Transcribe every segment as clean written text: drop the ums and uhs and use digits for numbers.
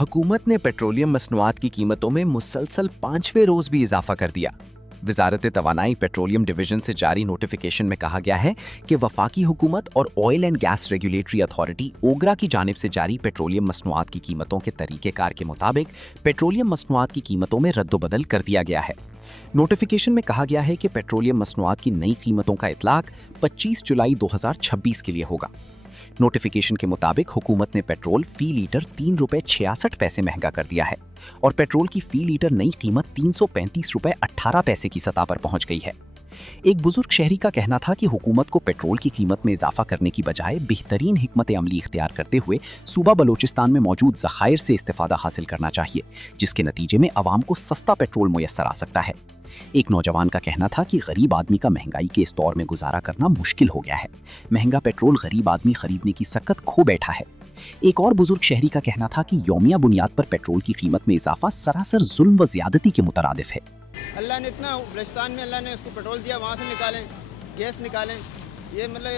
हुकूमत ने पेट्रोलियम मसनूआत की कीमतों में मुसलसल 5वें रोज भी इजाफा कर दिया। वजारत तवानाई पेट्रोलियम डिवीजन से जारी नोटिफिकेशन में कहा गया है कि वफाकी हुकूमत और oil and gas regulatory authority OGRA की जानिब से जारी पेट्रोलियम मसनूआत की कीमतों के तरीक़ेकार के मुताबिक पेट्रोलियम मसनूआत की कीमतों में रद्दोबदल कर दिया गया है। नोटिफिकेशन में कहा गया है कि पेट्रोलियम मसनूआत की नई कीमतों का इतलाक 25 जुलाई 2026 के लिए होगा। नोटिफिकेशन के मुताबिक हुकूमत ने पेट्रोल फी लीटर 3 रुपए 66 पैसे महंगा कर दिया है और पेट्रोल की फी लीटर नई कीमत 335 रुपए 18 पैसे की सतह पर पहुंच गई है। एक बुजुर्ग शहरी का कहना था कि हुकूमत को पेट्रोल की कीमत में इजाफा करने की बजाय बेहतरीन हिकमत अमली इख्तियार करते हुए सूबा बलोचिस्तान में मौजूद ज़खायर से इस्तिफादा हासिल करना चाहिए, जिसके नतीजे में अवाम को सस्ता पेट्रोल मुयस्सर आ सकता है। एक नौजवान का कहना था कि गरीब आदमी का महंगाई के इस दौर में गुजारा करना मुश्किल हो गया है। महंगा पेट्रोल गरीब आदमी खरीदने की सकत खो बैठा है। एक और बुजुर्ग शहरी का कहना था कि यौमिया बुनियाद पर पेट्रोल की कीमत में इजाफा सरासर जुल्म व ज्यादती के मुतरादिफ है। अल्लाह ने इतना बलूचिस्तान में अल्लाह ने उसको पेट्रोल दिया, वहाँ से निकालें, गैस निकालें। ये मतलब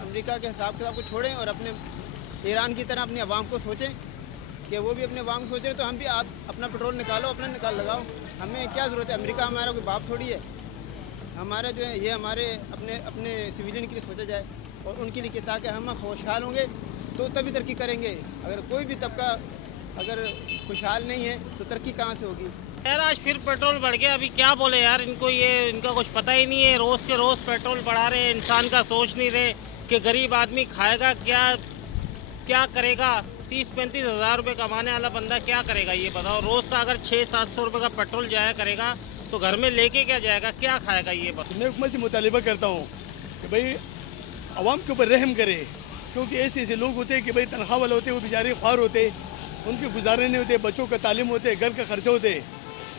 अमेरिका के हिसाब किताब को छोड़ें और अपने ईरान की तरह अपनी आवाम को सोचें कि वो भी अपने आवाम को सोच रहे, तो हम भी आप अपना पेट्रोल निकालो, अपना निकाल लगाओ। हमें क्या ज़रूरत है? अमेरिका हमारा कोई बाप थोड़ी है। हमारा जो है ये हमारे अपने अपने सिविलियन के लिए सोचा जाए और उनके लिए, ताकि हम खुशहाल होंगे तो तभी तरक्की करेंगे। अगर कोई भी तबका अगर खुशहाल नहीं है तो तरक्की कहाँ से होगी? यार आज फिर पेट्रोल बढ़ गया, अभी क्या बोले यार, इनका कुछ पता ही नहीं है। रोज़ के रोज़ पेट्रोल बढ़ा रहे, इंसान का सोच नहीं रहे कि गरीब आदमी खाएगा क्या करेगा। 30-35 हज़ार रुपये कमाने वाला बंदा क्या करेगा ये बताओ। रोज़ का अगर 600-700 रुपये का पेट्रोल जाया करेगा तो घर में लेके क्या जाएगा, क्या खाएगा ये बताओ। मैं हुकूमत से मुतालिबा करता हूँ कि भाई आवाम के ऊपर रहम करे, क्योंकि ऐसे ऐसे लोग होते हैं कि भाई तनख्वाह वाले होते हैं, वो बेचारे ख्वार होते, उनके गुजारे नहीं होते, बच्चों का तालीम होते, घर का खर्चा होते।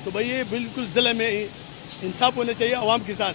तो भाई ये बिल्कुल ज़िले में इंसाफ होना चाहिए आवाम के साथ।